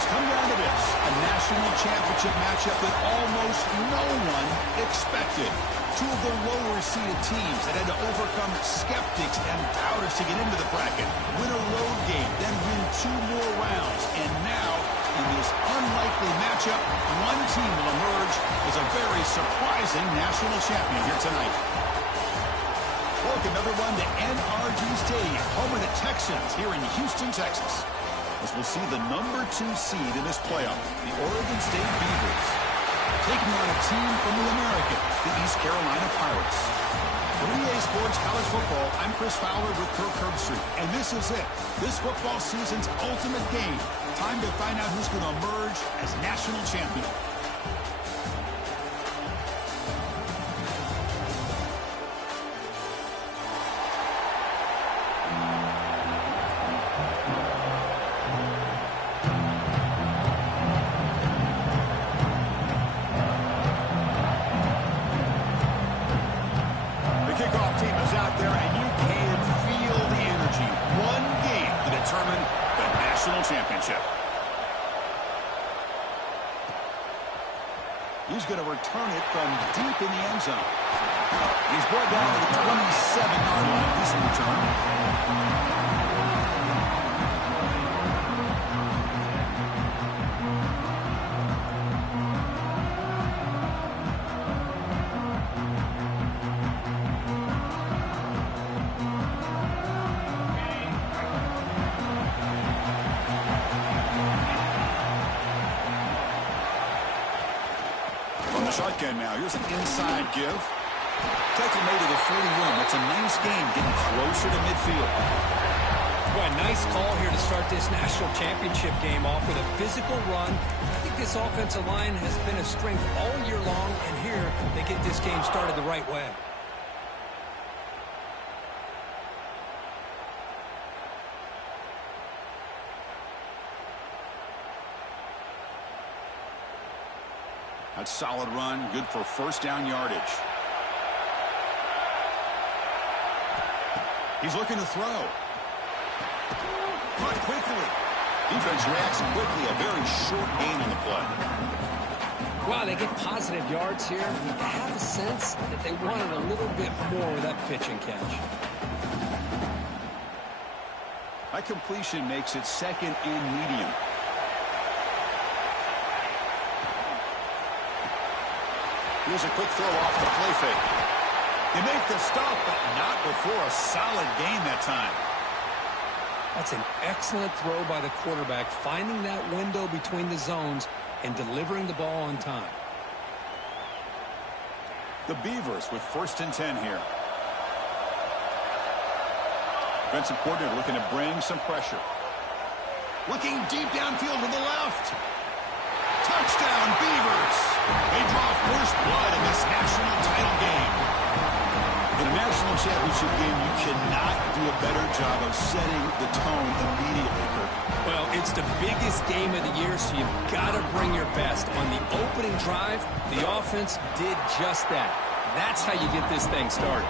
Come down to this, a national championship matchup that almost no one expected. Two of the lower-seeded teams that had to overcome skeptics and doubters to get into the bracket, win a road game, then win 2 more rounds. And now, in this unlikely matchup, one team will emerge as a very surprising national champion here tonight. Welcome, everyone, to NRG Stadium, home of the Texans here in Houston, Texas, as we'll see the number 2 seed in this playoff, the Oregon State Beavers, taking on a team from the American, the East Carolina Pirates. For EA Sports College Football, I'm Chris Fowler with Kirk Herbstreit, and this is it, this football season's ultimate game. Time to find out who's going to emerge as national champion. Championship. He's going to return it from deep in the end zone. He's brought down to the 27-yard line. Decent return. Shotgun now. Here's an inside give. Tackle made to the 41. That's a nice game, getting closer to midfield. Boy, nice call here to start this national championship game off with a physical run. I think this offensive line has been a strength all year long, and here they get this game started the right way. That's solid run, good for first down yardage. He's looking to throw. Caught quickly. Defense reacts quickly, a very short gain on the play. Wow, they get positive yards here. I have a sense that they wanted a little bit more with that pitch and catch. That completion makes it second and medium. Here's a quick throw off the play fake. You make the stop, but not before a solid gain that time. That's an excellent throw by the quarterback, finding that window between the zones and delivering the ball on time. The Beavers with 1st and 10 here. Defensive coordinator looking to bring some pressure. Looking deep downfield to the left. Touchdown, Beavers! They draw first blood in this national title game. In a national championship game, you cannot do a better job of setting the tone immediately, Kirk. Well, it's the biggest game of the year, so you've got to bring your best. On the opening drive, the offense did just that. That's how you get this thing started.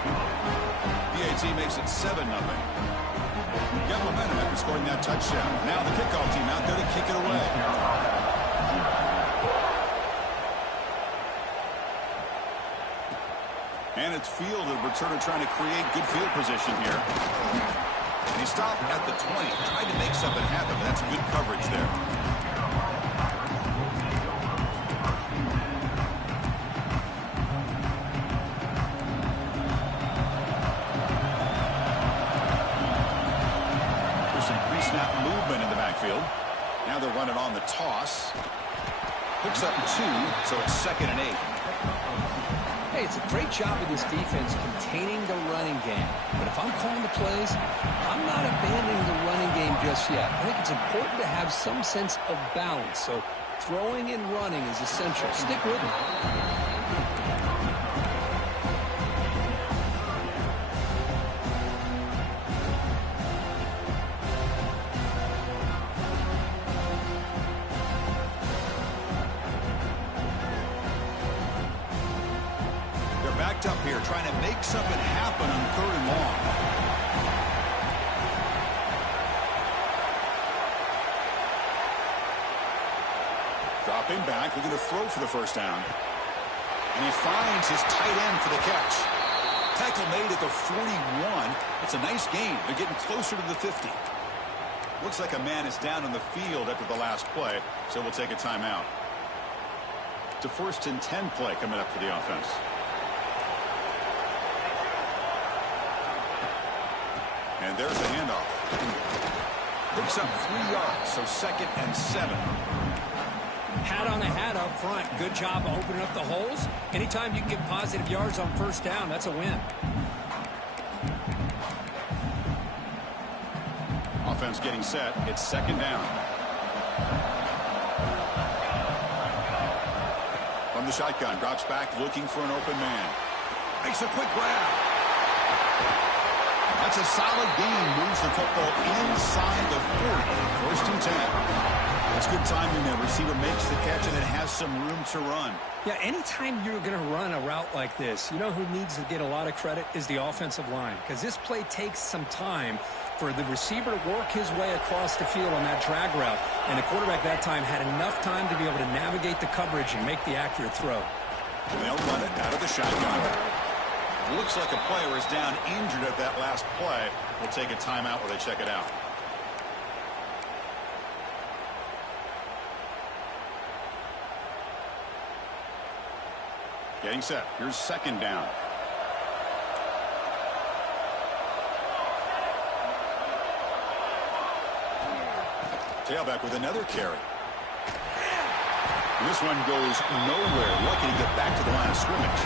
BAT makes it 7-0. Got momentum after scoring that touchdown. Now the kickoff team out there to kick it away. And it's field, and returner trying to create good field position here. And he stopped at the 20, tried to make something happen, but that's good coverage there. There's some pre-snap movement in the backfield. Now they're running on the toss. Picks up 2, so it's 2nd and 8. Hey, it's a great job of this defense containing the running game. But if I'm calling the plays, I'm not abandoning the running game just yet. I think it's important to have some sense of balance. So throwing and running is essential. Stick with it. Up here trying to make something happen on 3rd and long. Dropping back, looking to throw for the first down. And he finds his tight end for the catch. Tackle made at the 41. It's a nice gain. They're getting closer to the 50. Looks like a man is down on the field after the last play, so we'll take a timeout. It's a 1st and 10 play coming up for the offense. And there's a handoff. Picks up 3 yards, so 2nd and 7. Hat on a hat up front. Good job opening up the holes. Anytime you can get positive yards on 1st down, that's a win. Offense getting set. It's 2nd down. From the shotgun, drops back looking for an open man. Makes a quick grab. That's a solid gain. Moves the football inside the 40. 1st and 10. That's good timing there. Receiver makes the catch and it has some room to run. Yeah, anytime you're going to run a route like this, you know who needs to get a lot of credit is the offensive line. Because this play takes some time for the receiver to work his way across the field on that drag route. And the quarterback that time had enough time to be able to navigate the coverage and make the accurate throw. They'll run it out of the shotgun. Looks like a player is down injured at that last play. We'll take a timeout while they check it out. Getting set. Here's 2nd down. Tailback with another carry. And this one goes nowhere. Lucky to get back to the line of scrimmage.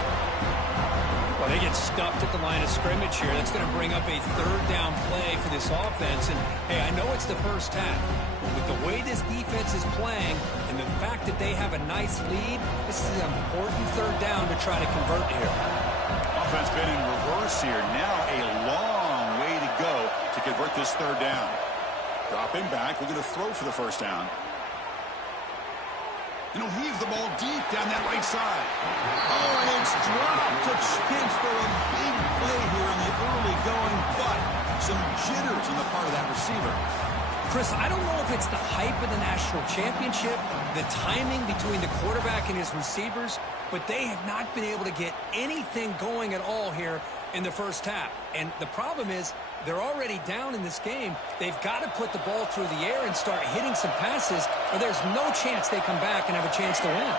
Well, they get stuffed at the line of scrimmage here. That's going to bring up a 3rd down play for this offense. And, hey, I know it's the first half. But with the way this defense is playing and the fact that they have a nice lead, this is an important 3rd down to try to convert here. Offense been in reverse here. Now a long way to go to convert this 3rd down. Dropping back. We're going to throw for the first down. And he'll heave the ball deep down that right side. Oh, and it's dropped. A chance for a big play here in the early going, but some jitters on the part of that receiver. Chris, I don't know if it's the hype of the national championship, the timing between the quarterback and his receivers, but they have not been able to get anything going at all here in the first half. And the problem is they're already down in this game. They've got to put the ball through the air and start hitting some passes, or there's no chance they come back and have a chance to win.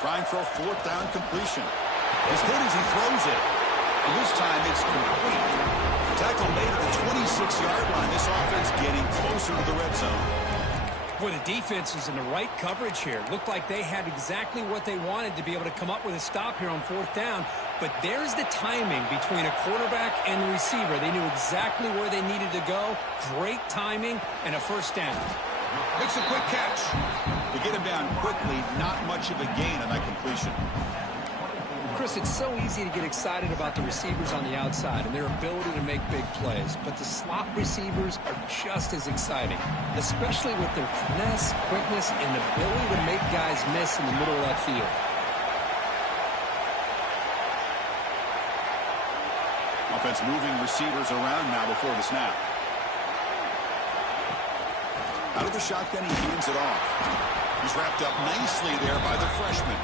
Trying for a 4th down completion. As good as he throws it. And this time it's complete. Tackle made at the 26-yard line. This offense getting closer to the red zone. Boy, the defense is in the right coverage here. Looked like they had exactly what they wanted to be able to come up with a stop here on 4th down. But there's the timing between a quarterback and the receiver. They knew exactly where they needed to go. Great timing and a 1st down. Makes a quick catch. To get him down quickly, not much of a gain on that completion. Chris, it's so easy to get excited about the receivers on the outside and their ability to make big plays, but the slot receivers are just as exciting, especially with their finesse, quickness, and the ability to make guys miss in the middle of that field. Offense moving receivers around now before the snap. Out of the shotgun, he hands it off. He's wrapped up nicely there by the freshman.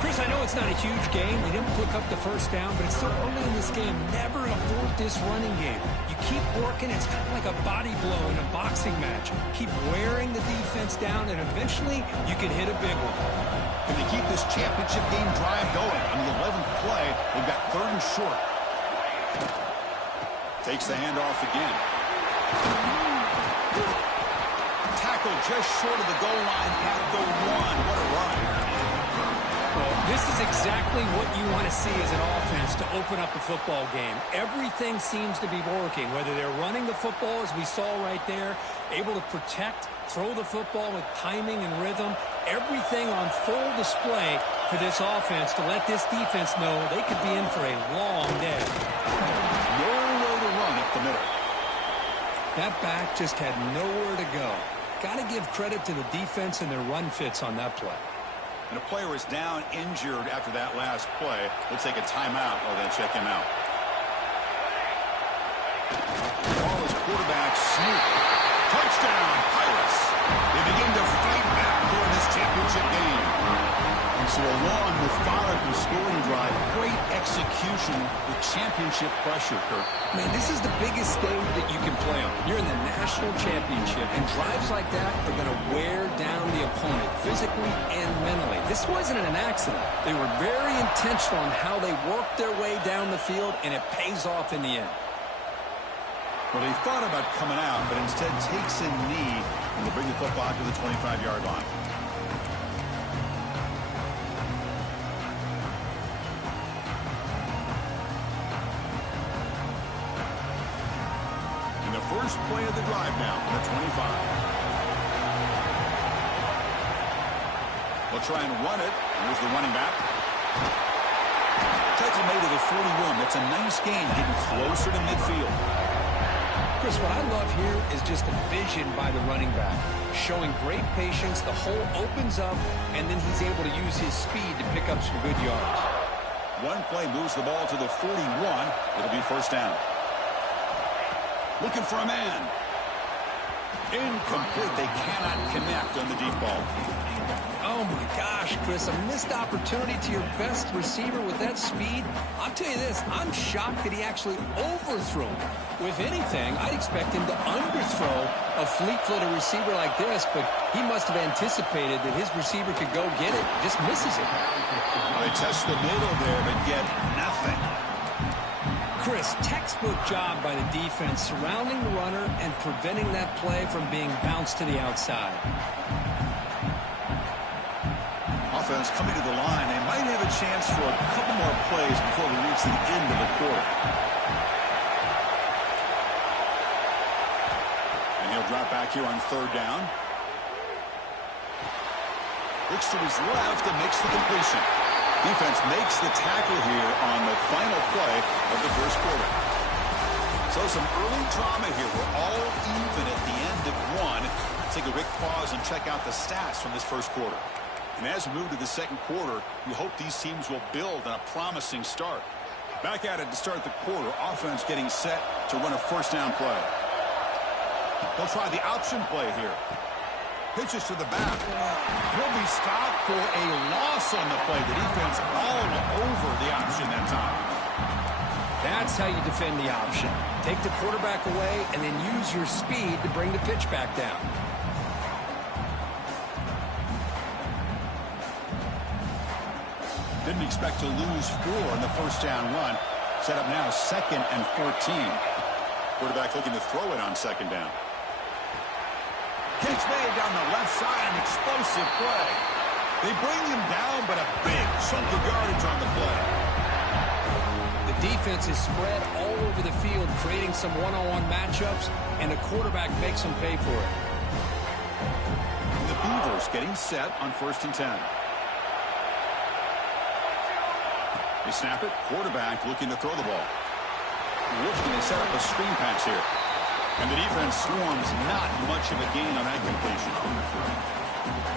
Chris, I know it's not a huge game. They didn't pick up the first down, but it's still early in this game. Never abort this running game. You keep working. It's kind of like a body blow in a boxing match. Keep wearing the defense down, and eventually you can hit a big one. Can they keep this championship game drive going? On the 11th play, they've got 3rd and short. Takes the handoff again. Tackle just short of the goal line at the 1. What a run. Well, this is exactly what you want to see as an offense to open up a football game. Everything seems to be working, whether they're running the football, as we saw right there, able to protect, throw the football with timing and rhythm. Everything on full display for this offense to let this defense know they could be in for a long day. Nowhere to run up the middle. That back just had nowhere to go. Got to give credit to the defense and their run fits on that play. And a player is down injured after that last play. We'll take a timeout while they check him out. Ball is quarterback sneak. Touchdown, Pirates. They begin to fight back for this championship game. And so a long, methodical scoring drive. Great execution with championship pressure, Kirk. Man, this is the biggest stage that you can play on. You're in the national championship, and drives like that are going to wear down the opponent physically and mentally. This wasn't an accident. They were very intentional on how they worked their way down the field, and it pays off in the end. Well, they thought about coming out, but instead takes a knee and will bring the football to the 25-yard line. And the first play of the drive now on the 25. They'll try and run it. Here's the running back. Tackle made to the 41. That's a nice gain, getting closer to midfield. Chris, what I love here is just the vision by the running back. Showing great patience, the hole opens up, and then he's able to use his speed to pick up some good yards. One play moves the ball to the 41. It'll be first down. Looking for a man. Incomplete. They cannot connect on the deep ball. Oh, my gosh, Chris, a missed opportunity to your best receiver with that speed. I'll tell you this, I'm shocked that he actually overthrew him. With anything, I'd expect him to underthrow a fleet-footed receiver like this, but he must have anticipated that his receiver could go get it, just misses it. They test the middle there, but get nothing. Chris, textbook job by the defense surrounding the runner and preventing that play from being bounced to the outside. Offense coming to the line. They might have a chance for a couple more plays before we reach the end of the quarter. And he'll drop back here on 3rd down. Looks to his left and makes the completion. Defense makes the tackle here on the final play of the first quarter. So some early drama here. We're all even at the end of one. Let's take a quick pause and check out the stats from this first quarter. And as we move to the second quarter, we hope these teams will build on a promising start. Back at it to start the quarter. Offense getting set to run a first down play. They'll try the option play here. Pitches to the back. He'll be stopped for a loss on the play. The defense all over the option that time. That's how you defend the option. Take the quarterback away and then use your speed to bring the pitch back down. Didn't expect to lose 4 on the first down run. Set up now 2nd and 14. Quarterback looking to throw it on 2nd down. Catch made down the left side, an explosive play. They bring him down, but a big chunk of yardage on the play. The defense is spread all over the field, creating some one-on-one matchups, and the quarterback makes them pay for it. And the Beavers getting set on 1st and 10. They snap it. Quarterback looking to throw the ball. Looking to set up a screen pass here. And the defense swarms not much of a gain on that completion.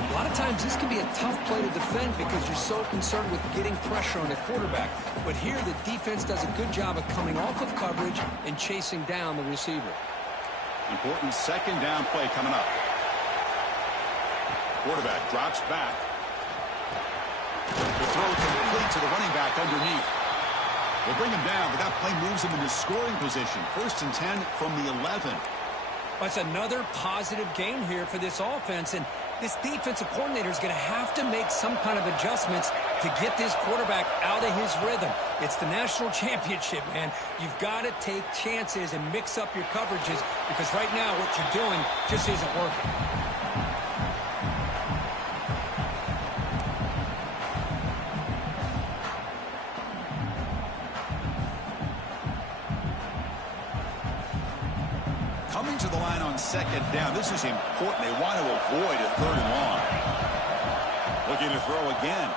A lot of times this can be a tough play to defend because you're so concerned with getting pressure on the quarterback. But here the defense does a good job of coming off of coverage and chasing down the receiver. Important 2nd down play coming up. Quarterback drops back. The throw complete to the running back underneath. They'll bring him down, but that play moves him into scoring position. 1st and 10 from the 11. That's another positive game here for this offense, and this defensive coordinator is going to have to make some kind of adjustments to get this quarterback out of his rhythm. It's the national championship, man. You've got to take chances and mix up your coverages because right now what you're doing just isn't working. Coming to the line on 2nd down. This is important. They want to avoid a 3rd and long. Looking to throw again.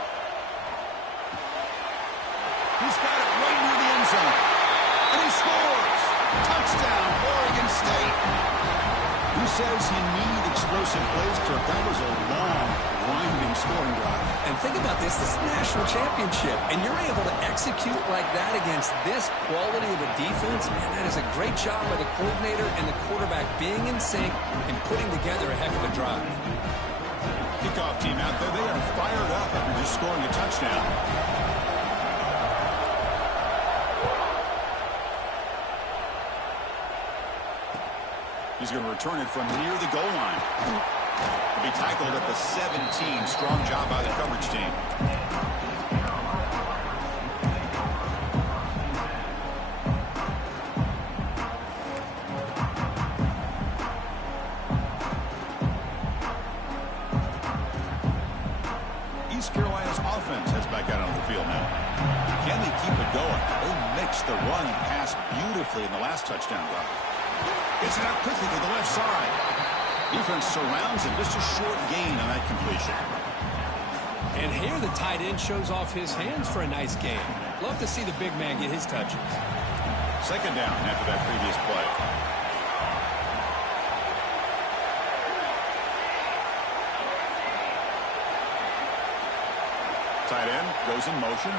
He's got it right near the end zone. And he scores. Touchdown, Oregon State. Who says you need explosive plays, Kirk? That was a long, winding scoring drive. And think about this is the national championship, and you're able to execute like that against this quality of a defense, man, that is a great job by the coordinator and the quarterback being in sync and putting together a heck of a drive. Kickoff team out there, they are fired up after just scoring a touchdown. He's going to return it from near the goal line. He'll be tackled at the 17. Strong job by the coverage team. East Carolina's offense heads back out on the field now. Can they keep it going? They mixed the run and pass beautifully in the last touchdown drive. Gets it out quickly to the left side. Defense surrounds him. Just a short gain on that completion. And here the tight end shows off his hands for a nice game. Love to see the big man get his touches. 2nd down after that previous play. Tight end goes in motion.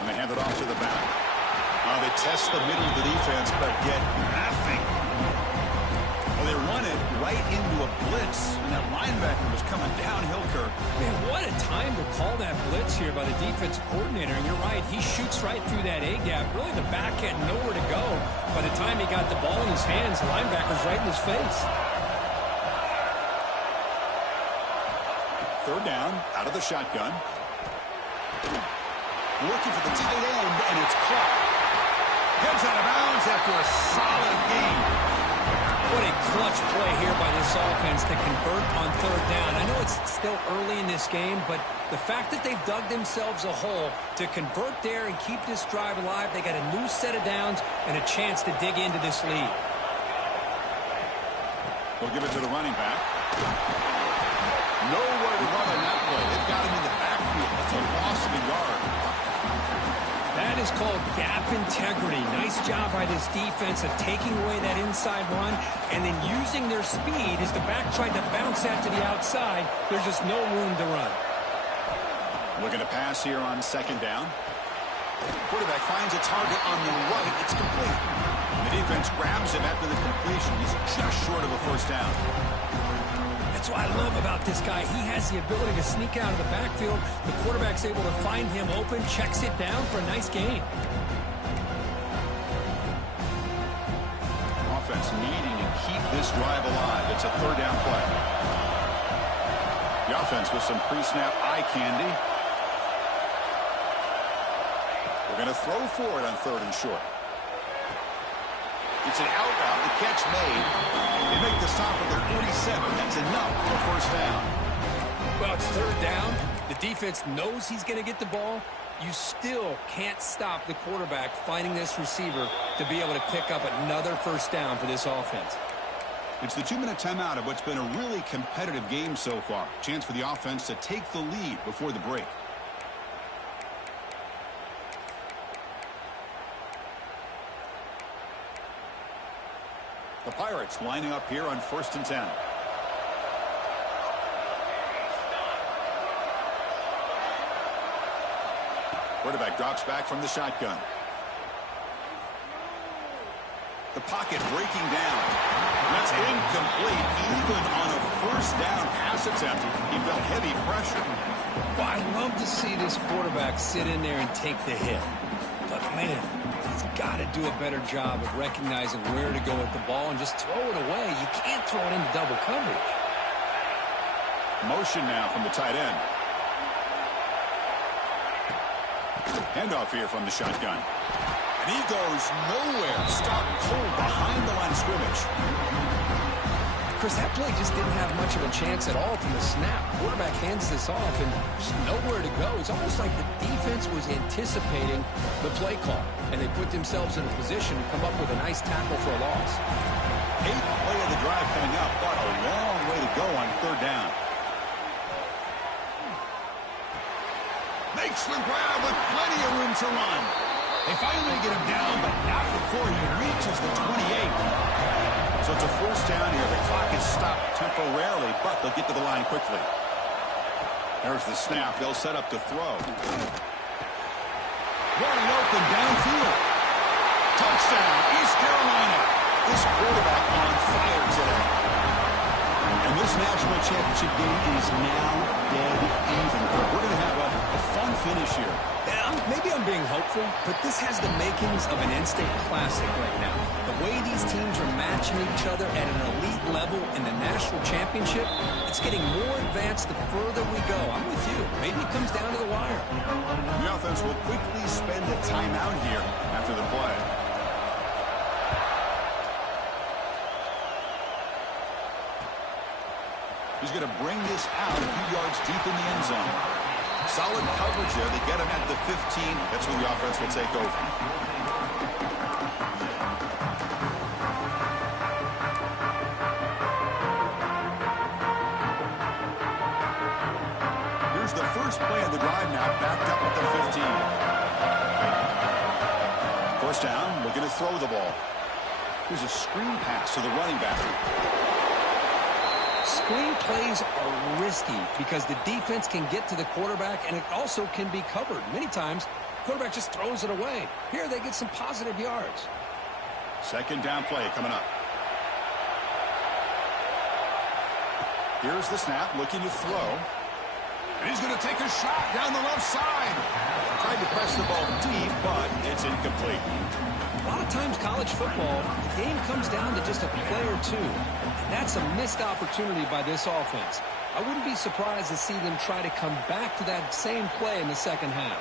And they hand it off to the back. They test the middle of the defense, but get nothing. Well, they run it right into a blitz, and that linebacker was coming downhill, Kirk. Man, what a time to call that blitz here by the defensive coordinator. And you're right, he shoots right through that A-gap. Really, the back had nowhere to go. By the time he got the ball in his hands, the linebacker's right in his face. 3rd down, out of the shotgun. Working for the tight end, and it's caught. Heads out of bounds after a solid game. What a clutch play here by this offense to convert on 3rd down. I know it's still early in this game, but the fact that they've dug themselves a hole to convert there and keep this drive alive, they got a new set of downs and a chance to dig into this lead. We'll give it to the running back. Nowhere to run on that play. They've got him in the backfield. That's a loss of a yard. That is called gap integrity. Nice job by this defense of taking away that inside run and then using their speed as the back tried to bounce that to the outside. There's just no room to run. Looking to pass here on 2nd down. Quarterback finds a target on the right. It's complete. The defense grabs him after the completion. He's just short of a 1st down. That's what I love about this guy. He has the ability to sneak out of the backfield. The quarterback's able to find him open, checks it down for a nice gain. Offense needing to keep this drive alive. It's a 3rd down play. The offense with some pre-snap eye candy. They're going to throw for it on 3rd and short. It's an out route. The catch made. They make the stop at the 47. That's enough for a 1st down. Well, it's 3rd down. The defense knows he's going to get the ball. You still can't stop the quarterback finding this receiver to be able to pick up another 1st down for this offense. It's the 2-minute timeout of what's been a really competitive game so far. Chance for the offense to take the lead before the break. The Pirates lining up here on 1st and 10. Quarterback drops back from the shotgun. The pocket breaking down. That's incomplete, even on a first down pass attempt. He felt heavy pressure. Well, I love to see this quarterback sit in there and take the hit. But, man, he's got to do a better job of recognizing where to go with the ball and just throw it away. You can't throw it into double coverage. Motion now from the tight end. Handoff here from the shotgun. And he goes nowhere. Stop cold behind the line of scrimmage. Chris, that play just didn't have much of a chance at all from the snap. Quarterback hands this off and just nowhere to go. It's almost like the defense was anticipating the play call, and they put themselves in a position to come up with a nice tackle for a loss. 8th play of the drive coming up, but a long way to go on third down. Makes the grab with plenty of room to run. They finally get him down, but not before he reaches the 28. So it's a first down here. The clock is stopped temporarily, but they'll get to the line quickly. There's the snap. They'll set up to throw. Running open downfield. Touchdown, East Carolina. This quarterback on fire today. And this national championship game is now dead even. We're going to have a fun finish here. Maybe I'm being hopeful, but this has the makings of an in-state classic right now. The way these teams are matching each other at an elite level in the national championship, it's getting more advanced the further we go. I'm with you. Maybe it comes down to the wire. The offense will quickly spend a timeout here after the play. He's going to bring this out a few yards deep in the end zone. Solid coverage there. They get him at the 15. That's where the offense will take over. Here's the first play of the drive now, backed up at the 15. First down, looking to throw the ball. Here's a screen pass to the running back. Screen plays are risky because the defense can get to the quarterback, and it also can be covered. Many times, the quarterback just throws it away. Here, they get some positive yards. Second down play coming up. Here's the snap, looking to throw. And he's going to take a shot down the left side. Tried to press the ball deep, but it's incomplete. A lot of times, college football, the game comes down to just a play or two. And that's a missed opportunity by this offense. I wouldn't be surprised to see them try to come back to that same play in the second half.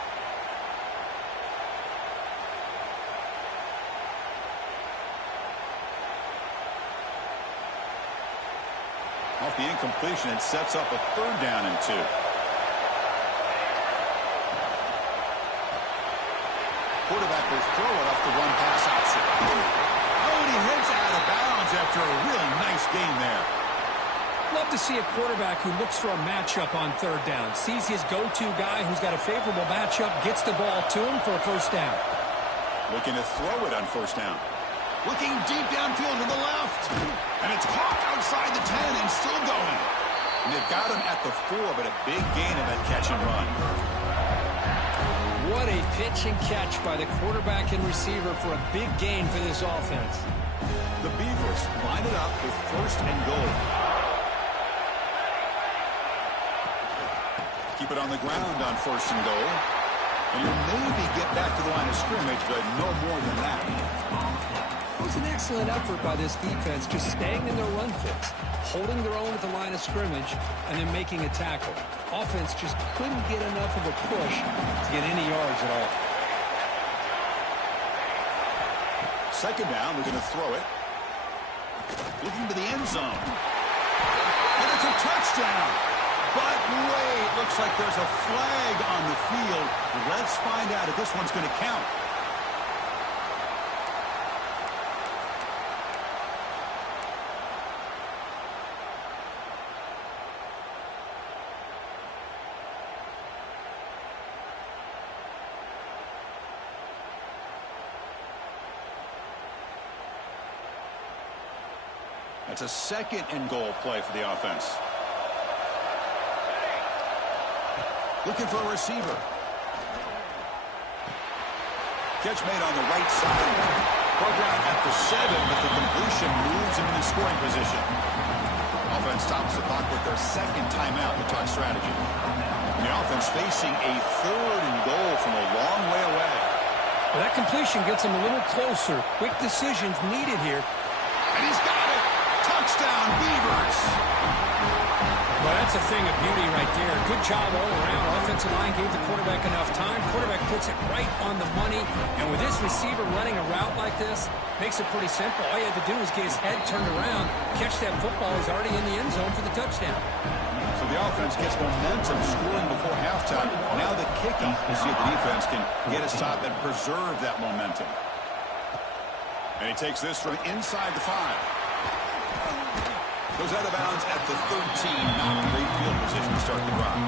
Off the incompletion, it sets up a third down and 2. Quarterback will throw it off the run pass option. Oh, and he heads out of bounds after a really nice game there. Love to see a quarterback who looks for a matchup on third down. Sees his go-to guy who's got a favorable matchup, gets the ball to him for a first down. Looking to throw it on first down. Looking deep downfield to the left. And it's caught outside the 10 and still going. And they've got him at the 4, but a big gain in that catch and run. What a pitch and catch by the quarterback and receiver for a big gain for this offense. The Beavers line it up with first and goal. Keep it on the ground on first and goal. And you'll maybe get back to the line of scrimmage, but no more than that. It was an excellent effort by this defense, just staying in their run fits, holding their own at the line of scrimmage, and then making a tackle. Offense just couldn't get enough of a push to get any yards at all. Second down, they're going to throw it. Looking to the end zone. And it's a touchdown. But wait, looks like there's a flag on the field. Let's find out if this one's going to count. It's a second and goal play for the offense. Looking for a receiver. Catch made on the right side. Brought down at the 7, but the completion moves him into scoring position. offense stops the clock with their second timeout to talk strategy. And the offense facing a 3rd and goal from a long way away. Well, that completion gets them a little closer. Quick decisions needed here. And he's got it. Touchdown, Beavers. Well, that's a thing of beauty right there. Good job all around. Offensive line gave the quarterback enough time. Quarterback puts it right on the money. And with this receiver running a route like this, makes it pretty simple. All you had to do was get his head turned around, catch that football. He's already in the end zone for the touchdown. So the offense gets momentum scoring before halftime. Now the kicking. We'll see if the defense can get a stop and preserve that momentum. And he takes this from inside the 5. Goes out of bounds at the 13. Not in great field position to start the drive.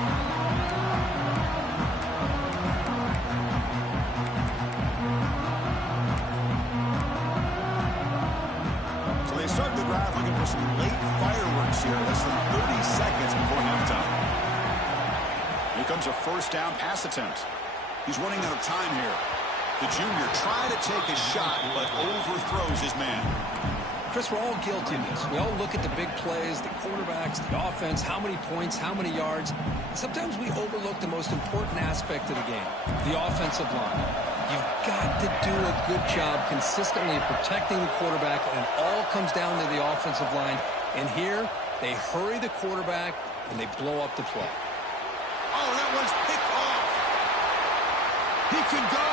So they start the drive looking for some late fireworks here. Less than 30 seconds before halftime. Here comes a first down pass attempt. He's running out of time here. The junior tried to take a shot, but overthrows his man. Chris, we're all guilty of this. We all look at the big plays, the quarterbacks, the offense, how many points, how many yards. Sometimes we overlook the most important aspect of the game, the offensive line. You've got to do a good job consistently protecting the quarterback, and it all comes down to the offensive line. And here, they hurry the quarterback, and they blow up the play. Oh, that one's picked off. He can go.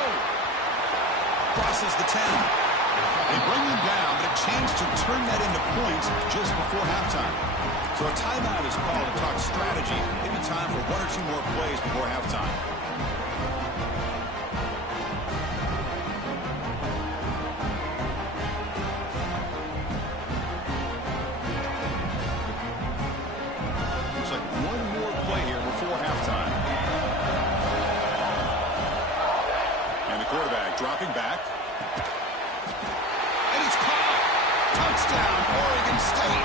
Crosses the 10. They bring him down, but a chance to turn that into points just before halftime. So a timeout is called to talk strategy. Maybe time for 1 or 2 more plays before halftime. Looks like 1 more play here before halftime. And the quarterback dropping back. Touchdown, Oregon State.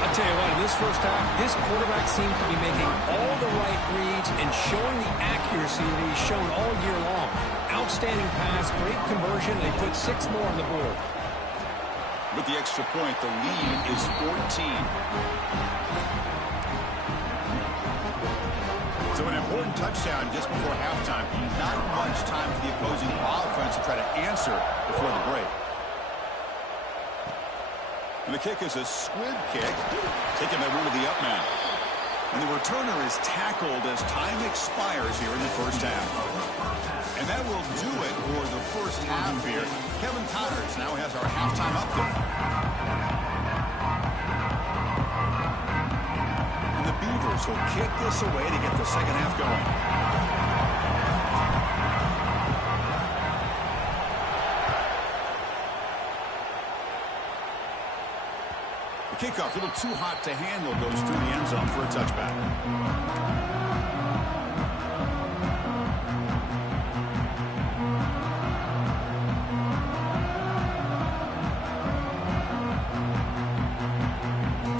I'll tell you what, in this first half, this quarterback seems to be making all the right reads and showing the accuracy that he's shown all year long. Outstanding pass, great conversion. They put 6 more on the board. With the extra point, the lead is 14. So an important touchdown just before halftime. Not much time for the opposing offense to try to answer before the break. And the kick is a squib kick, taken by one of the up men. And the returner is tackled as time expires here in the first half. And that will do it for the first half here. Kevin Connors now has our halftime update. And the Beavers will kick this away to get the second half going. Kickoff, a little too hot to handle, goes through the end zone for a touchback.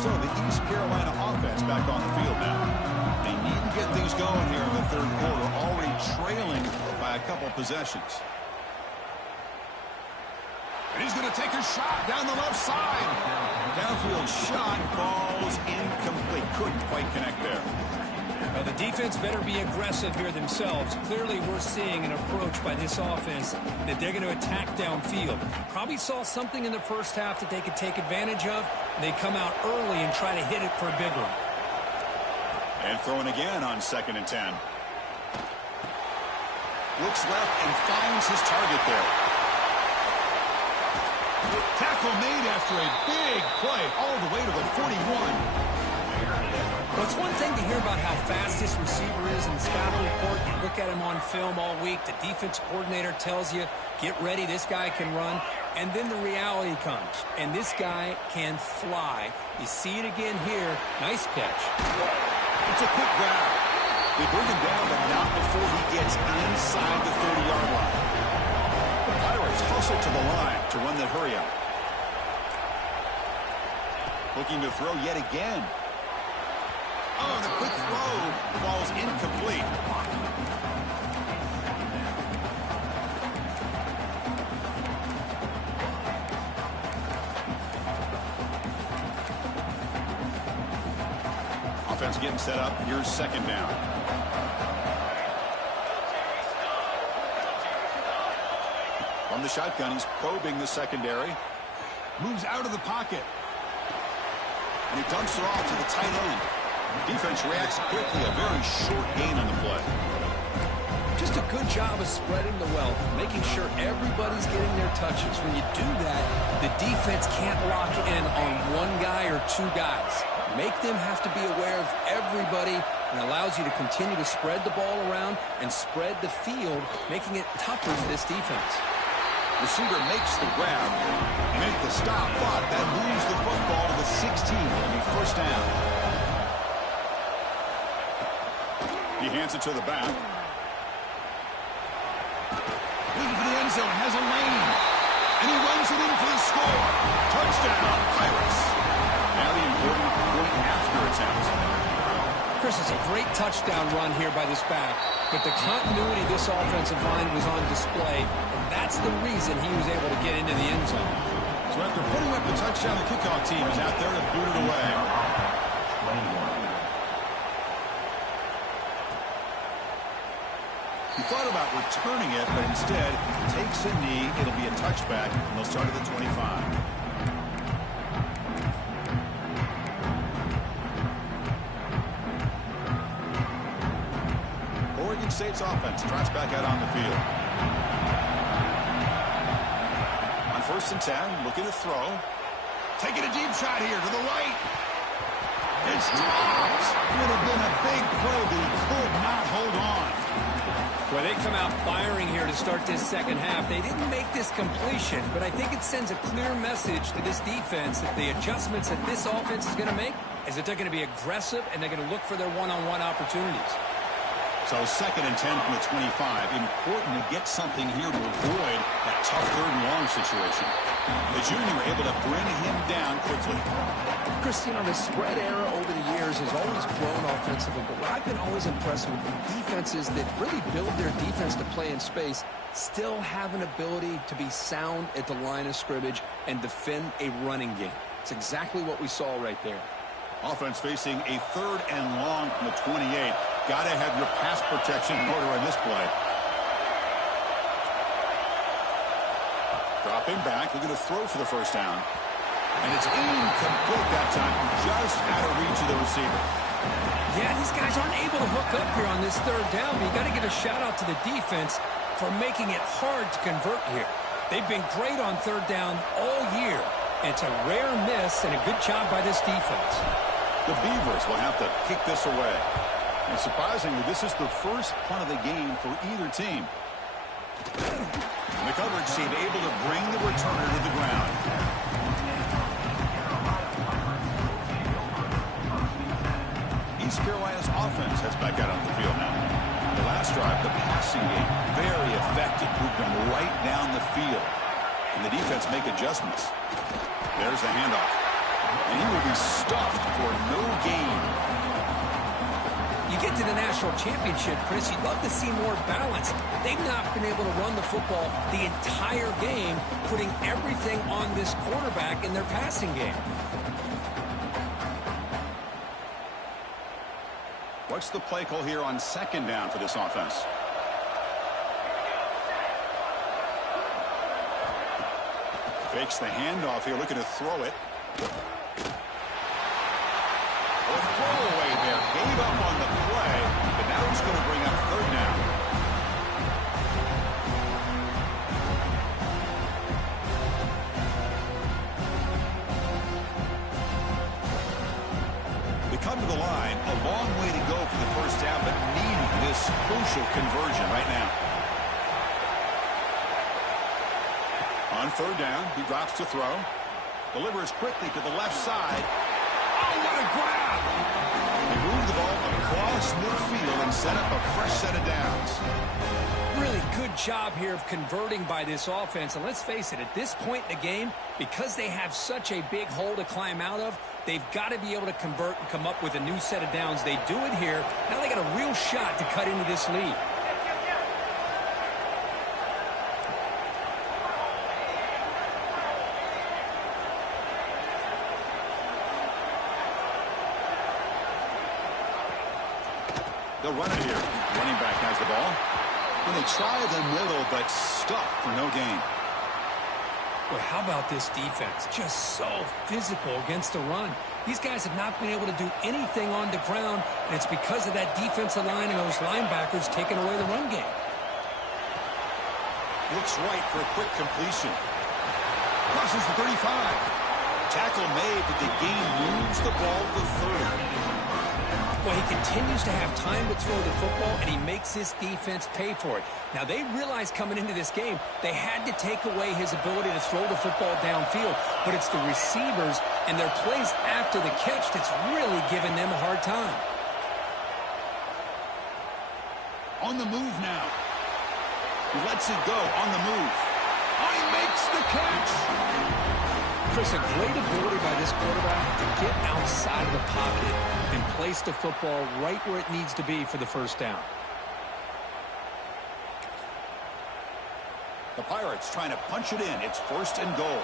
So the East Carolina offense back on the field now. They need to get things going here in the 3rd quarter, already trailing by a couple possessions. And he's going to take a shot down the left side. Downfield shot falls incomplete. Couldn't quite connect there. Well, the defense better be aggressive here themselves. Clearly, we're seeing an approach by this offense that they're going to attack downfield. Probably saw something in the first half that they could take advantage of. They come out early and try to hit it for a big one. And throwing again on 2nd and 10. Looks left and finds his target there. Tackle made after a big play all the way to the 41. Well, it's one thing to hear about how fast this receiver is in the scouting report. You look at him on film all week. The defense coordinator tells you, get ready, this guy can run. And then the reality comes, and this guy can fly. You see it again here. Nice catch. It's a quick grab. They bring him down, but not before he gets inside the 30-yard line. The Pirates hustle to the line to run the hurry up. Looking to throw yet again. Oh, the quick throw falls incomplete. Defense getting set up. Here's second down. From the shotgun, he's probing the secondary. Moves out of the pocket. And he dumps it off to the tight end. Defense reacts quickly. A very short gain on the play. Just a good job of spreading the wealth, making sure everybody's getting their touches. When you do that, the defense can't lock in on one guy or two guys. Make them have to be aware of everybody, and allows you to continue to spread the ball around and spread the field, making it tougher for this defense. Receiver makes the grab, make the stop, but that moves the football to the 16. It'll be first down. He hands it to the back. Looking for the end zone, has a lane. And he runs it in for the score. Touchdown, Pirates. Now the important point after attempt. Chris, it's a great touchdown run here by this back, but the continuity of this offensive line was on display, and that's the reason he was able to get into the end zone. So after putting up the touchdown, the kickoff team is out there to boot it away. He thought about returning it, but instead takes a knee. It'll be a touchback, and they'll start at the 25. Oregon State's offense tries back out on the field. On 1st and 10, looking to throw. Taking a deep shot here to the right. It's dropped. Would have been a big play, but he could not hold on. Well, they come out firing here to start this second half. They didn't make this completion, but I think it sends a clear message to this defense that the adjustments that this offense is going to make is that they're going to be aggressive and they're going to look for their one-on-one opportunities. So 2nd and 10 from the 25. Important to get something here to avoid that tough 3rd and long situation. The junior able to bring him down quickly. Chris, you know, the spread era over the years has always grown offensively, but what I've been always impressed with the defenses that really build their defense to play in space still have an ability to be sound at the line of scrimmage and defend a running game. It's exactly what we saw right there. Offense facing a 3rd and long from the 28. Got to have your pass protection in order on this play. Dropping back, looking to throw for the first down. And it's incomplete that time, just out of reach of the receiver. Yeah, these guys aren't able to hook up here on this 3rd down, but you got to give a shout out to the defense for making it hard to convert here. They've been great on 3rd down all year. It's a rare miss and a good job by this defense. The Beavers will have to kick this away. And surprisingly, this is the first punt of the game for either team. And the coverage team able to bring the returner to the ground. East Carolina's offense heads back out on the field now. The last drive, the passing game, very effective. Moved them right down the field. And the defense make adjustments. There's the handoff. And he will be stuffed for no gain. You get to the national championship, Chris, you'd love to see more balance. They've not been able to run the football the entire game, putting everything on this quarterback in their passing game. What's the play call here on 2nd down for this offense? Fakes the handoff here, looking to throw it. A throwaway there. Gave up on the play, but now he's going to bring up 3rd down. They come to the line. A long way to go for the first down, but needing this crucial conversion right now. On 3rd down, he drops to throw. Delivers quickly to the left side. Oh, what a grab! He moved the ball across midfield and set up a fresh set of downs. Really good job here of converting by this offense. And let's face it, at this point in the game, because they have such a big hole to climb out of, they've got to be able to convert and come up with a new set of downs. They do it here. Now they got a real shot to cut into this lead. They'll run it here. Running back has the ball. And they try the middle, but stuffed for no gain. Boy, how about this defense? Just so physical against the run. These guys have not been able to do anything on the ground, and it's because of that defensive line and those linebackers taking away the run game. Looks right for a quick completion. Crosses the 35. Tackle made, but the gain moves the ball to third. Well, he continues to have time to throw the football, and he makes his defense pay for it. Now, they realized coming into this game they had to take away his ability to throw the football downfield, but it's the receivers and their plays after the catch that's really giving them a hard time. On the move now. He lets it go on the move. Oh, he makes the catch. Chris, a great ability by this quarterback to get outside of the pocket and place the football right where it needs to be for the first down. The Pirates trying to punch it in. It's first and goal.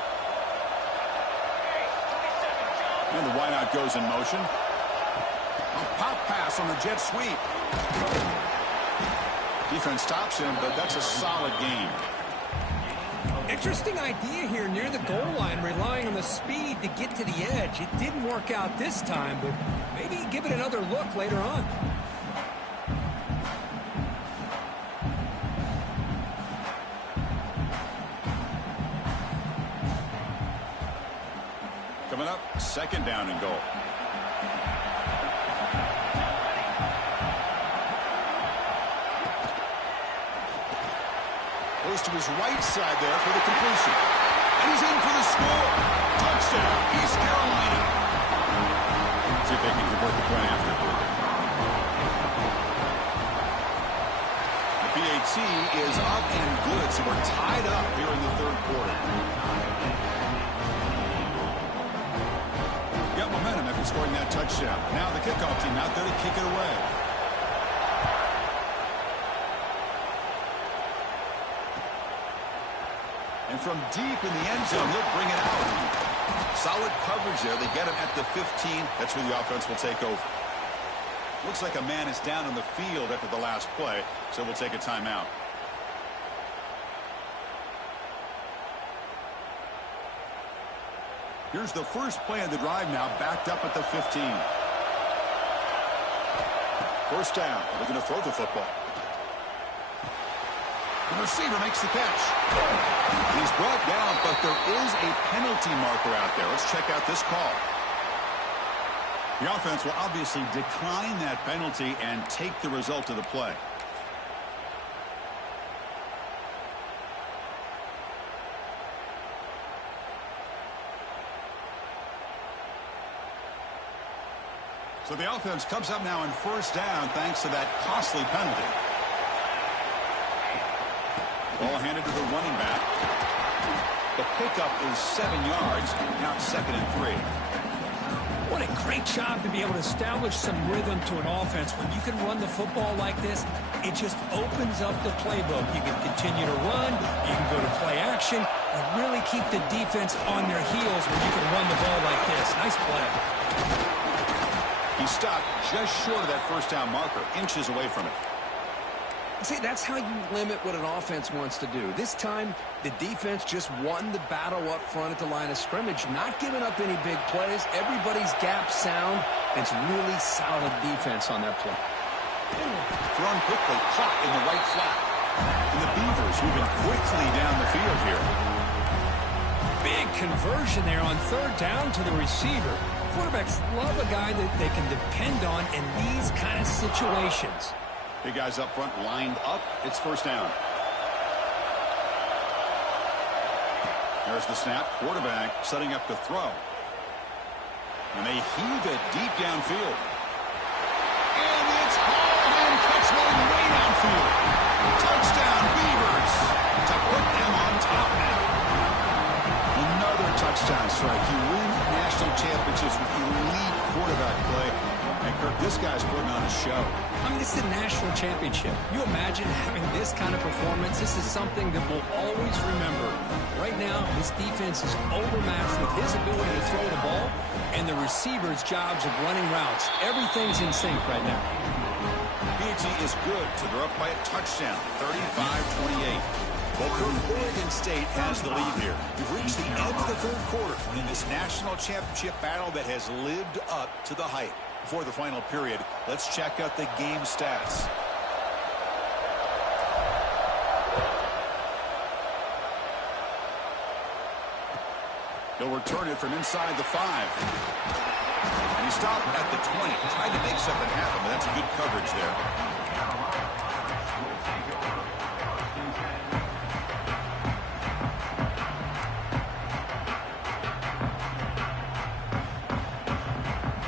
And the wideout goes in motion. A pop pass on the jet sweep. Defense stops him, but that's a solid game. Interesting idea here near the goal line, relying on the speed to get to the edge. It didn't work out this time, but maybe give it another look later on. Coming up, second down and goal. Goes to his right side there for the completion. And he's in for the score. Touchdown, East Carolina. See if they can convert the point after. The PAT is up and good, so we're tied up here in the third quarter. Got momentum after scoring that touchdown. Now the kickoff team out there to kick it away. And from deep in the end zone, they'll bring it out. Solid coverage there. They get him at the 15. That's where the offense will take over. Looks like a man is down on the field after the last play, so we'll take a timeout. Here's the first play of the drive now, backed up at the 15. First down. They're going to throw the football. The receiver makes the catch. He's brought down, but there is a penalty marker out there. Let's check out this call. The offense will obviously decline that penalty and take the result of the play. So the offense comes up now in first down thanks to that costly penalty. Ball handed to the running back. The pickup is 7 yards. Now it's 2nd and 3. What a great job to be able to establish some rhythm to an offense. When you can run the football like this, it just opens up the playbook. You can continue to run. You can go to play action and really keep the defense on their heels when you can run the ball like this. Nice play. He stopped just short of that first down marker, inches away from it. See, that's how you limit what an offense wants to do. This time, the defense just won the battle up front at the line of scrimmage, not giving up any big plays. Everybody's gap sound. It's really solid defense on that play. Thrown quickly, caught in the right flat. And the Beavers moving quickly down the field here. Big conversion there on third down to the receiver. Quarterbacks love a guy that they can depend on in these kind of situations. Big guys up front lined up. It's first down. There's the snap. Quarterback setting up to throw. And they heave it deep downfield. And it's hauled in. Catch one way downfield. Touchdown, Beavers. To put them on top now. Another touchdown strike. You win national championships with elite quarterback play. And Kirk, this guy's putting on a show. I mean, this is a national championship. You imagine having this kind of performance? This is something that we'll always remember. Right now, this defense is overmatched with his ability to throw the ball and the receivers' jobs of running routes. Everything's in sync right now. opportunity is good, so they're up by a touchdown, 35-28. Well, Oregon State has the lead here. We've reached the end of the third quarter in this national championship battle that has lived up to the hype. Before the final period, let's check out the game stats. He'll return it from inside the 5. And he stopped at the 20. Trying to make something happen, but that's a good coverage there.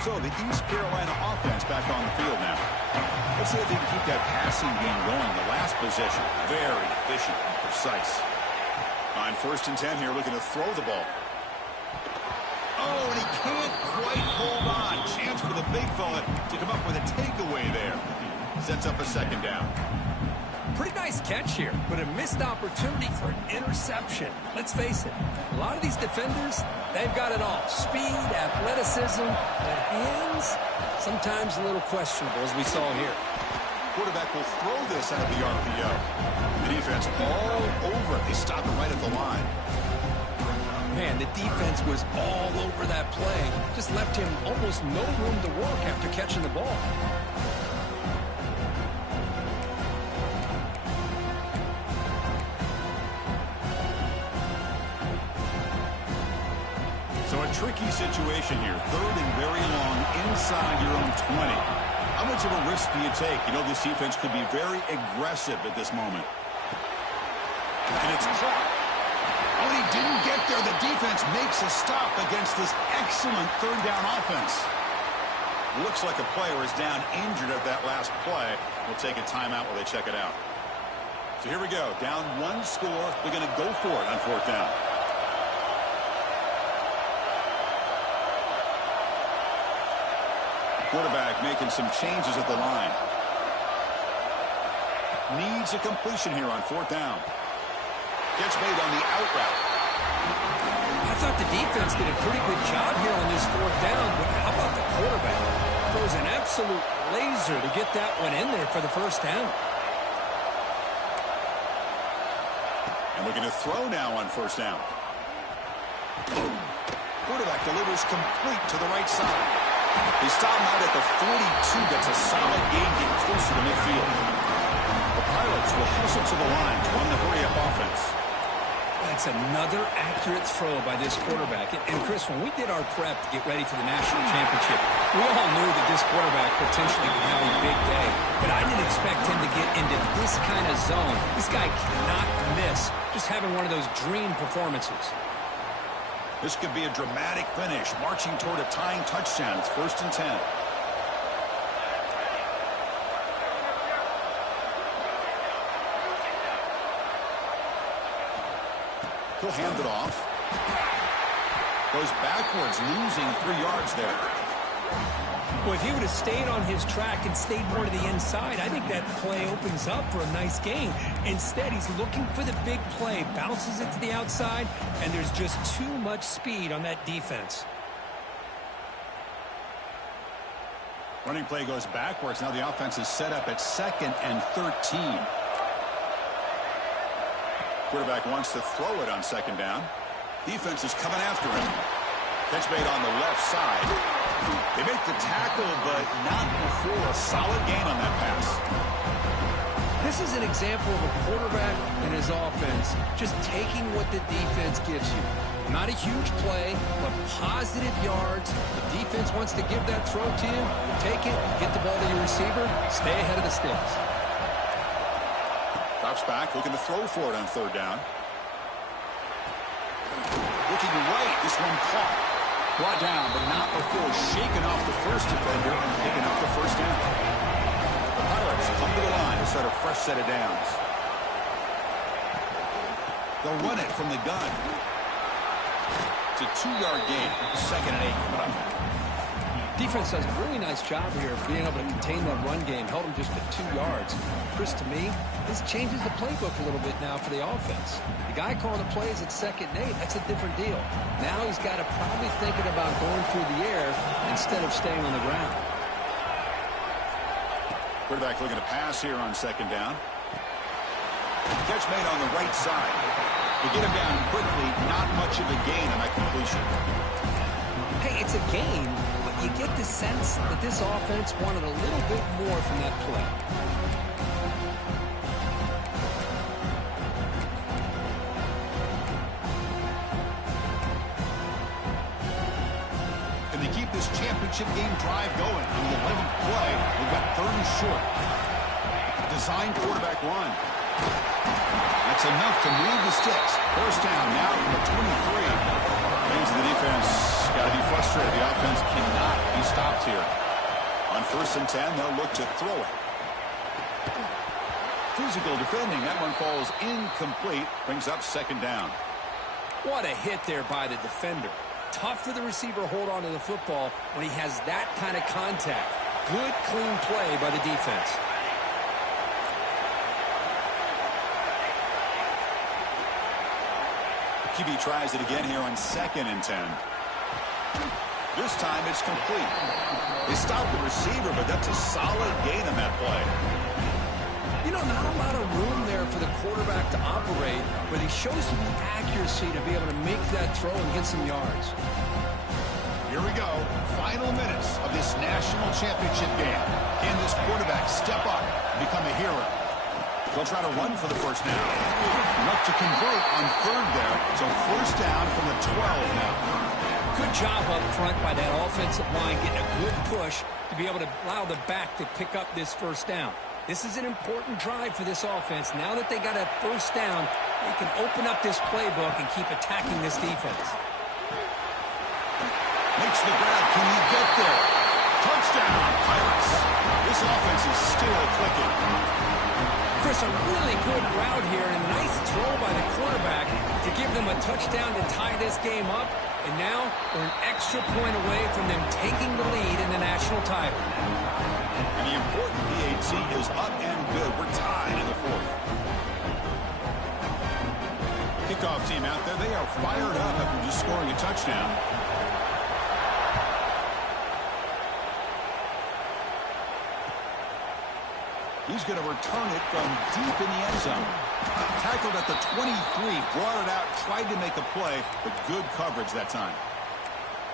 So the East Carolina offense back on the field now. Let's see if they can keep that passing game going. The last possession, very efficient and precise. On 1st and 10 here, looking to throw the ball. Oh, and he can't quite hold on. Chance for the big fella to come up with a takeaway there. Sets up a 2nd down. Pretty nice catch here, but a missed opportunity for an interception. Let's face it, a lot of these defenders, they've got it all. Speed, athleticism, but hands, sometimes a little questionable, as we saw here. Quarterback will throw this out of the RPO. The defense all over it. They stop it right at the line. Man, the defense was all over that play. Just left him almost no room to work after catching the ball. So a tricky situation here. 3rd and very long inside your own 20. How much of a risk do you take? You know, this defense could be very aggressive at this moment. And it's caught. Oh, and he didn't get there. The defense makes a stop against this excellent 3rd down offense. Looks like a player is down injured at that last play. We'll take a timeout while they check it out. So here we go. Down 1 score. They're going to go for it on 4th down. Quarterback making some changes at the line. Needs a completion here on 4th down. Catch made on the out route. I thought the defense did a pretty good job here on this 4th down, but how about the quarterback? Throws an absolute laser to get that one in there for the 1st down. And looking to throw now on 1st down. Quarterback delivers complete to the right side. They stop him out at the 42. That's a solid gain, getting closer to midfield. The Pilots will hustle to the line to run the hurry-up offense. That's another accurate throw by this quarterback. And Chris, when we did our prep to get ready for the national championship, we all knew that this quarterback potentially could have a big day. But I didn't expect him to get into this kind of zone. This guy cannot miss. Just having one of those dream performances. This could be a dramatic finish, marching toward a tying touchdown. It's 1st and 10. He'll hand it off. Goes backwards, losing 3 yards there. Well, if he would have stayed on his track and stayed more to the inside, I think that play opens up for a nice gain. Instead, he's looking for the big play, bounces it to the outside, and there's just too much speed on that defense. Running play goes backwards. Now the offense is set up at 2nd and 13. Quarterback wants to throw it on 2nd down. Defense is coming after him. Catch made on the left side. They make the tackle, but not before a solid gain on that pass. This is an example of a quarterback and his offense just taking what the defense gives you. Not a huge play, but positive yards. The defense wants to give that throw to you. Take it, get the ball to your receiver, stay ahead of the sticks. Drops back, looking to throw for it on 3rd down. Looking right, this one caught. Brought down, but not before shaking off the first defender and picking up the 1st down. The Pilots come to the line to start a fresh set of downs. They'll run it from the gun. It's a 2-yard gain. 2nd and 8 coming up. Defense does a really nice job here of being able to contain that run game. Held him just at 2 yards. Chris, to me, this changes the playbook a little bit now for the offense. The guy calling the plays at 2nd and 8, that's a different deal. Now he's got to probably thinking about going through the air instead of staying on the ground. Quarterback looking to pass here on second down. Catch made on the right side. To get him down quickly, not much of a gain on that completion. Hey, it's a gain, but you get the sense that this offense wanted a little bit more from that play. And they keep this championship game drive going. On the 11th play, they've got 30 short. Design quarterback run. That's enough to move the sticks. First down now from the 23. Fans of the defense got to be frustrated. The offense cannot be stopped here. On 1st and 10, they'll look to throw it. Physical defending. That one falls incomplete. Brings up 2nd down. What a hit there by the defender. Tough for the receiver to hold on to the football when he has that kind of contact. Good, clean play by the defense. QB tries it again here on 2nd and 10. This time it's complete. They stop the receiver, but that's a solid gain on that play. You know, not a lot of room there for the quarterback to operate, but he shows some accuracy to be able to make that throw and get some yards. Here we go. Final minutes of this national championship game. Can this quarterback step up and become a hero? They'll try to run for the first down. Enough to convert on 3rd there. So 1st down from the 12 now. Good job up front by that offensive line, getting a good push to be able to allow the back to pick up this 1st down. This is an important drive for this offense. Now that they got a 1st down, they can open up this playbook and keep attacking this defense. Makes the grab. Can he get there? Touchdown, Pirates. This offense is still clicking. Chris, a really good route here and a nice throw by the quarterback to give them a touchdown to tie this game up. And now we're an extra point away from them taking the lead in the national title. And the important PAT is up and good. We're tied in the 4th. Kickoff team out there. They are fired up after just scoring a touchdown. He's going to return it from deep in the end zone. Tackled at the 23, brought it out, tried to make a play, but good coverage that time.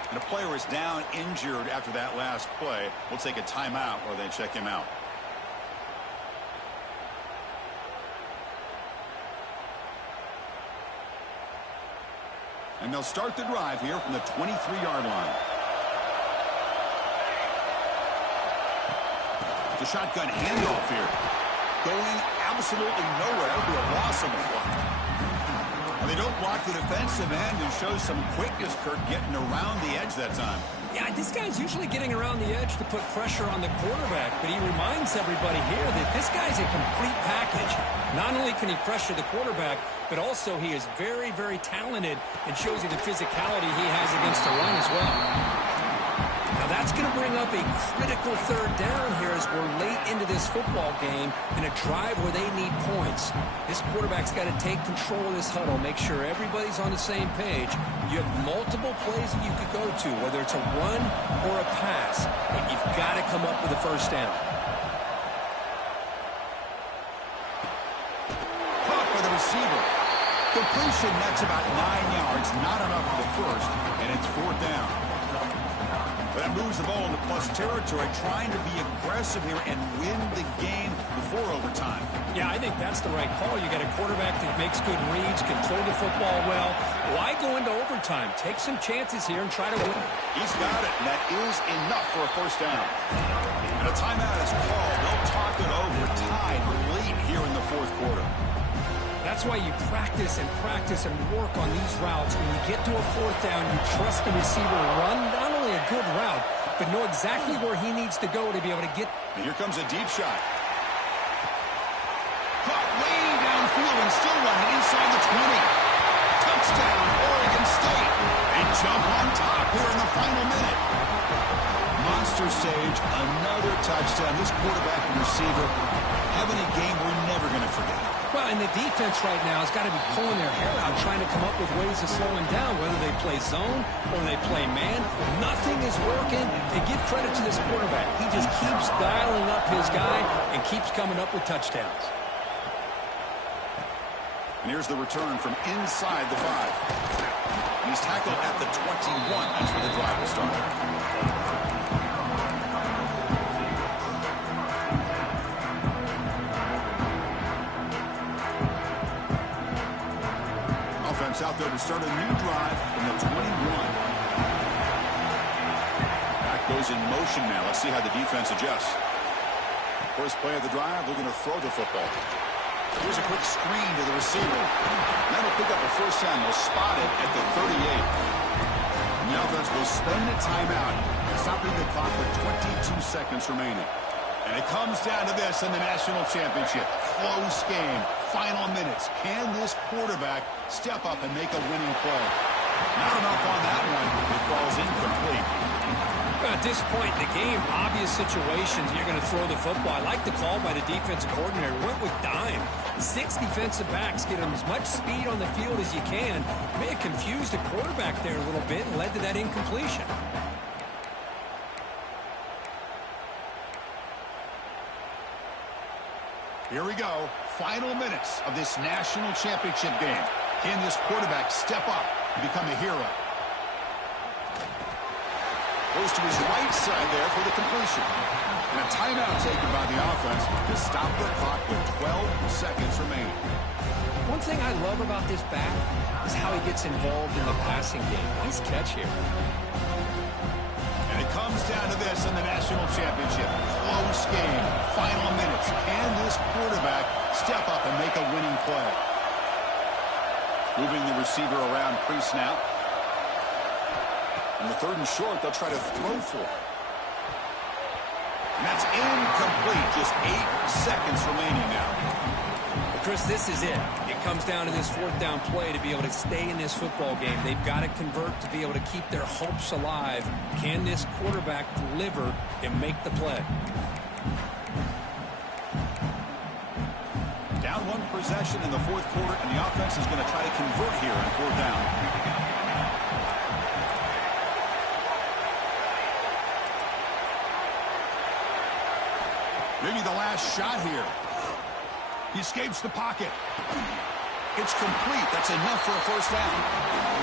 And a player is down injured after that last play. We'll take a timeout while they check him out. And they'll start the drive here from the 23-yard line. The shotgun handoff here. Going absolutely nowhere. That would be a loss of a block. And they don't block the defensive end and show some quickness, Kirk, getting around the edge that time. Yeah, this guy's usually getting around the edge to put pressure on the quarterback, but he reminds everybody here that this guy's a complete package. Not only can he pressure the quarterback, but also he is very, very talented and shows you the physicality he has against the run as well. Now that's going to bring up a critical 3rd down here as we're late into this football game in a drive where they need points. This quarterback's got to take control of this huddle, make sure everybody's on the same page. You have multiple plays that you could go to, whether it's a run or a pass, but you've got to come up with a 1st down. Caught by the receiver. Completion, that's about 9 yards, not enough for the 1st, and it's 4th down. But that moves the ball into plus territory, trying to be aggressive here and win the game before overtime. Yeah, I think that's the right call. You got a quarterback that makes good reads, can throw the football well. Why go into overtime? Take some chances here and try to win. He's got it, and that is enough for a 1st down. And a timeout is called. They'll talk it over, tied late here in the 4th quarter. That's why you practice and work on these routes. When you get to a 4th down, you trust the receiver to run not only a good route, but know exactly where he needs to go to be able to get. And here comes a deep shot. Caught way downfield and still running inside the 20. Touchdown, Oregon State. They jump on top here in the final minute. Monster stage, another touchdown. This quarterback and receiver having a game we're never going to forget. Well, And the defense right now has got to be pulling their hair out, trying to come up with ways to slow him down, whether they play zone or they play man. Nothing is working. And give credit to this quarterback. He just keeps dialing up his guy and keeps coming up with touchdowns. And here's the return from inside the 5. He's tackled at the 21. That's where the drive will start. Offense out there to start a new drive from the 21. Back goes in motion now. Let's see how the defense adjusts. First play of the drive, they're going to throw the football. Here's a quick screen to the receiver. That'll pick up a first down. They'll spot it at the 38. And the offense will spend a timeout, stopping the clock with 22 seconds remaining. And it comes down to this in the national championship. Close game. Final minutes. Can this quarterback step up and make a winning play? Not enough on that one. It falls incomplete. At this point in the game, obvious situations, you're going to throw the football. I like the call by the defensive coordinator. Went with dime. 6 defensive backs get them as much speed on the field as you can. May have confused the quarterback there a little bit and led to that incompletion. Here we go. Final minutes of this national championship game. Can this quarterback step up and become a hero? Goes to his right side there for the completion. And a timeout taken by the offense to stop the clock with 12 seconds remaining. One thing I love about this back is how he gets involved in the passing game. Nice catch here. And it comes down to this in the national championship. Close game. Final minutes. Can this quarterback step up and make a winning play? Moving the receiver around pre-snap. And the 3rd and short, they'll try to throw for it. And that's incomplete. Just 8 seconds remaining now. Well, Chris, this is it. It comes down to this 4th down play to be able to stay in this football game. They've got to convert to be able to keep their hopes alive. Can this quarterback deliver and make the play? Down 1 possession in the 4th quarter, and the offense is going to try to convert here on 4th down. Maybe the last shot here. He escapes the pocket. It's complete. That's enough for a first down.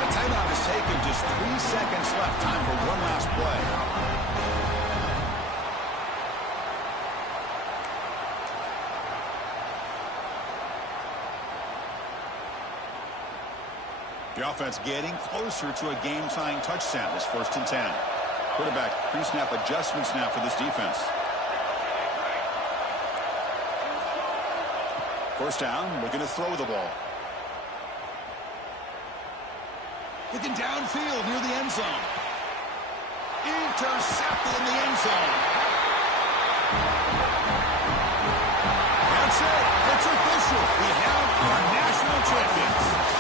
The timeout is taken. Just 3 seconds left. Time for one last play. The offense getting closer to a game-tying touchdown. It's 1st and 10. Quarterback pre-snap adjustments now for this defense. First down, looking to throw the ball. Looking downfield near the end zone. Intercepted in the end zone. That's it. It's official. We have our national champions.